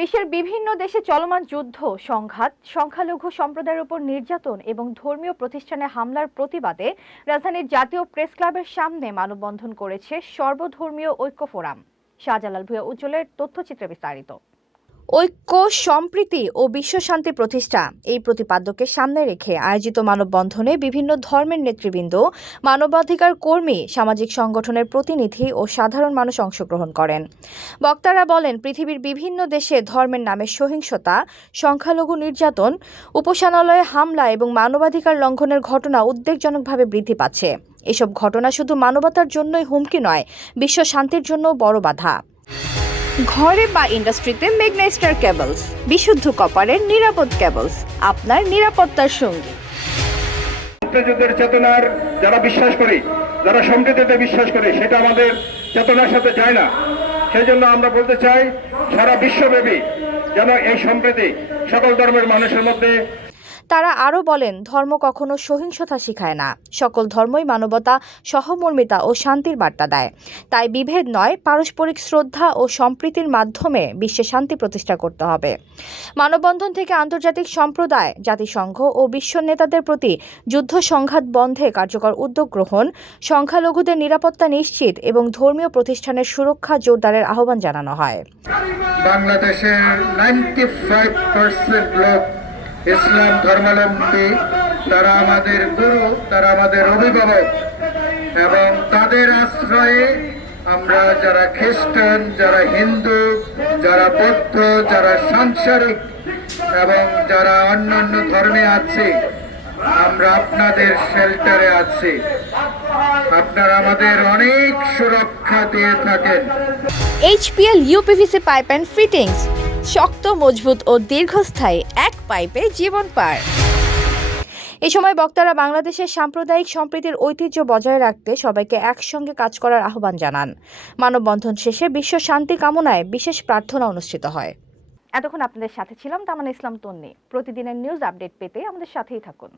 বিশ্বের বিভিন্ন দেশে চলমান যুদ্ধ, সংঘাত, সংখ্যালঘু সম্প্রদায়ের উপর নির্যাতন এবং ধর্মীয় প্রতিষ্ঠানে হামলার প্রতিবাদে রাজধানীর জাতীয় প্রেস ক্লাবের সামনে মানববন্ধন করেছে সর্বধর্মীয় ঐক্য ফোরাম। শাহজালাল ভূঁইয়া উজ্জ্বলের তথ্যচিত্রে বিস্তারিত। ঐক্য, সম্প্রীতি ও বিশ্বশান্তি প্রতিষ্ঠা এই প্রতিপাদ্যকে সামনে রেখে আয়োজিত মানববন্ধনে বিভিন্ন ধর্মের নেতৃবৃন্দ, মানবাধিকার কর্মী, সামাজিক সংগঠনের প্রতিনিধি ও সাধারণ মানুষ অংশগ্রহণ করেন। বক্তারা বলেন, পৃথিবীর বিভিন্ন দেশে ধর্মের নামে সহিংসতা, সংখ্যালঘু নির্যাতন, উপাসনালয়ে হামলা এবং মানবাধিকার লঙ্ঘনের ঘটনা উদ্বেগজনকভাবে বৃদ্ধি পাচ্ছে। এসব ঘটনা শুধু মানবতার জন্যই হুমকি নয়, বিশ্ব শান্তির জন্য বড় বাধা। ঘরে বা ইন্ডাস্ট্রিতে মেঘনা স্টার কেবলস, বিশুদ্ধ কপারের নিরাপদ কেবলস, আপনার নিরাপত্তার সঙ্গী। মুক্তিযুদ্ধের চেতনার যারা বিশ্বাস করি, যারা সম্প্রীতিতে বিশ্বাস করি, সেটা আমাদের চেতনার সাথে যায় না। সেই জন্য আমরা বলতে চাই, সারা বিশ্বব্যাপী যেন এই সম্প্রীতি সকল ধর্মের মানুষের মধ্যে। তারা আরও বলেন, ধর্ম কখনো সহিংসতা শিখায় না, সকল ধর্মই মানবতা, সহমর্মিতা ও শান্তির বার্তা দেয়। তাই বিভেদ নয়, পারস্পরিক শ্রদ্ধা ও সম্প্রীতির মাধ্যমে বিশ্বে শান্তি প্রতিষ্ঠা করতে হবে। মানববন্ধন থেকে আন্তর্জাতিক সম্প্রদায়, জাতিসংঘ ও বিশ্ব নেতাদের প্রতি যুদ্ধ সংঘাত বন্ধে কার্যকর উদ্যোগ গ্রহণ, সংখ্যালঘুদের নিরাপত্তা নিশ্চিত এবং ধর্মীয় প্রতিষ্ঠানের সুরক্ষা জোরদারের আহ্বান জানানো হয়। বাংলাদেশের 95% লোক ইসলাম ধর্মাবলম্বী, তারা আমাদের গুরু, তারা আমাদের অভিভাবক, এবং তাদের আশ্রয়ে আমরা যারা খ্রিস্টান, যারা হিন্দু, যারা বৌদ্ধ, যারা সাংসারিক এবং যারা অন্যান্য ধর্মে আছি, আমরা আপনাদের শেল্টারে আছি। আপনারা আমাদের অনেক সুরক্ষা দিয়ে থাকেন। HPL uPVC pipe and fittings, শক্ত, মজবুত ও দীর্ঘস্থায়ী, এক পাইপে জীবন পার। এই সময় বক্তারা বাংলাদেশের সাম্প্রদায়িক সম্প্রীতির ঐতিহ্য বজায় রাখতে সবাইকে একসঙ্গে কাজ করার আহ্বান জানান। মানববন্ধন শেষে বিশ্ব শান্তি কামনায় বিশেষ প্রার্থনা অনুষ্ঠিত হয়। এতক্ষণ আপনাদের সাথে ছিলাম তামান্না ইসলাম তন্নি। প্রতিদিনের নিউজ আপডেট পেতে আমাদের সাথেই থাকুন।